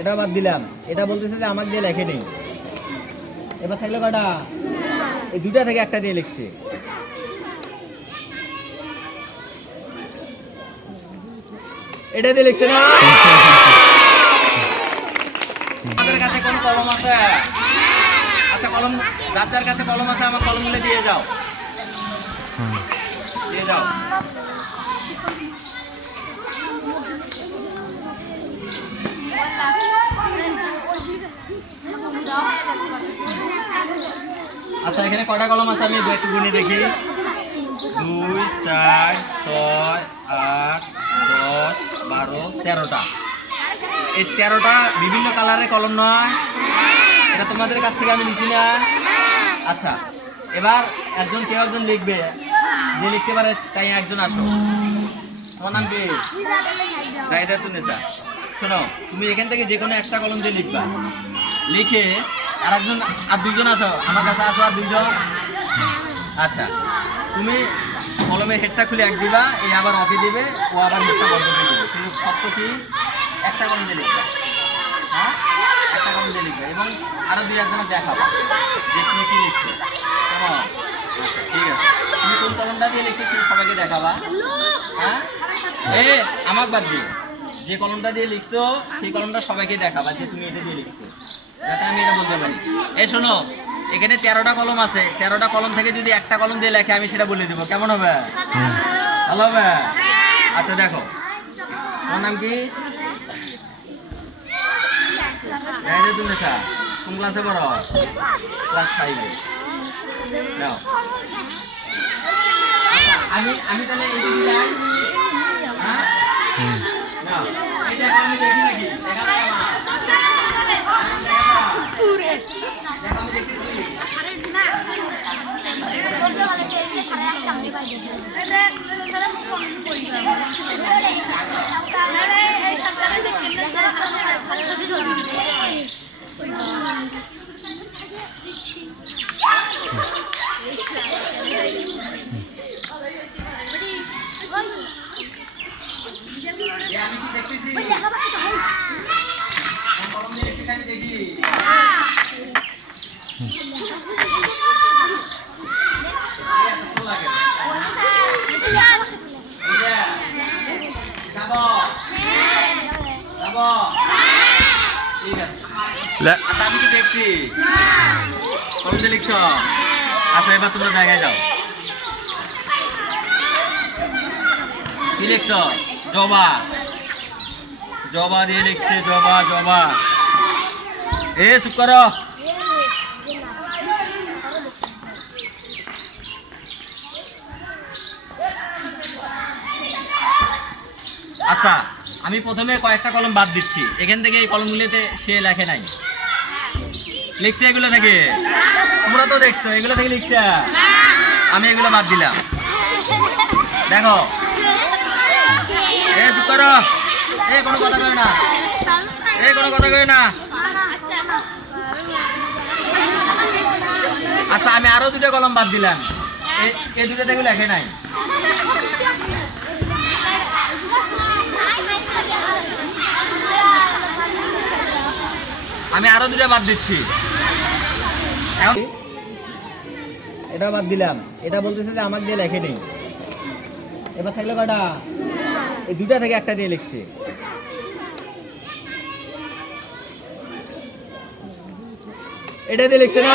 এটা বাদ দিলাম। এটা বলতেছে যে আমাকে দিয়ে লেখে নেই। এবার থাকলো কটা? এই দুইটা থেকে একটা দিয়ে লিখছে। এটা দিয়ে লিখছে না। আমাদের কাছে কোন কলম আছে? আচ্ছা, কলম যার কাছে কলম আছে আমার কলমগুলো দিয়ে যাও, দিয়ে যাও। আচ্ছা, এখানে কটা কলম আছে আমি একটু গুনে দেখি। 2 4 6 8 10 12 13টা। এই 13টা বিভিন্ন কালারের কলম নয়? এটা তোমাদের কাছ থেকে আমি নিচ্ছি না। আচ্ছা, এবার কেউ একজন লিখবে, যে লিখতে পারে তাই একজন আসো। তোমার নাম কি? জাহিদা তুনেসা। শোনো, তুমি এখান থেকে যে কোনো একটা কলম দিয়ে লিখবা, লিখে আর দুইজন আসো, আমার কাছে আসো আর দুইজন। আচ্ছা, তুমি কলমের হেডটা খুলে এক দিবা, এই আবার অফে দিবে, ও আবার হেডটা বন্ধ করে দিবে। কিন্তু সত্য কি? একটা কলম দিয়ে লিখবা। হ্যাঁ, একটা কলম দিয়ে লিখবে এবং আরো দুই একজনের দেখাবা যে তুমি কি লিখছো। আচ্ছা, ঠিক আছে। তুমি কোন কলমটা দিয়ে লিখছো সেটা সবাইকে দেখাবা। হ্যাঁ, আমাকে বাদ দিয়ে যে কলমটা দিয়ে লিখছো সেই কলমটা সবাইকে দেখাবা যে তুমি এটা দিয়ে লিখছো, যাতে আমি এটা বলতে পারি। শোনো, এখানে 13টা কলম আছে। 13টা কলম থেকে যদি একটা কলম দিয়ে লেখে আমি সেটা বলে দেবো। কেমন হবে? ভালো হবে? আচ্ছা, দেখো, তোমার নাম কি? কোন ক্লাসে পড়ো? ক্লাস 5-এ। নাও, আমি তাহলে এই দিকে যাই। হ্যাঁ, নাও, এটা আমি দেখি নাকি? দেখা যায় আমার? দেখো, আমি দেখতেছি। আমি কি দেখতেছি? আমি দেখি। আচ্ছা, আমি কি দেখছি? কলম দিয়ে লিখছ? আচ্ছা, এবার তোমরা জায়গায় যাও। কি লিখছ? জবা। জবা দিয়ে লিখছে। জবা, জবা। চুপ করো। আচ্ছা, আমি প্রথমে কয়েকটা কলম বাদ দিচ্ছি। এখান থেকে এই কলমগুলিতে সে লেখে নাই, লিখছে এগুলো থেকে। তোমরা তো দেখছো এগুলো থেকে লিখছে। আমি এগুলো বাদ দিলাম। দেখো, চুপ করো। কোনো কথা কই না। কোনো কথা কই না। আচ্ছা, আমি আরো দুটো কলম বাদ দিলাম। এই দুটো থেকে লেখে নাই। আমি আরো দুটো বাদ দিচ্ছি। এটা বাদ দিলাম। এটা বলতেছে যে আমাকে দিয়ে লেখে নেই। এবার থাকলো কটা? এই দুইটা থেকে একটা দিয়ে লিখছে। এটা দিয়ে লিখছে না।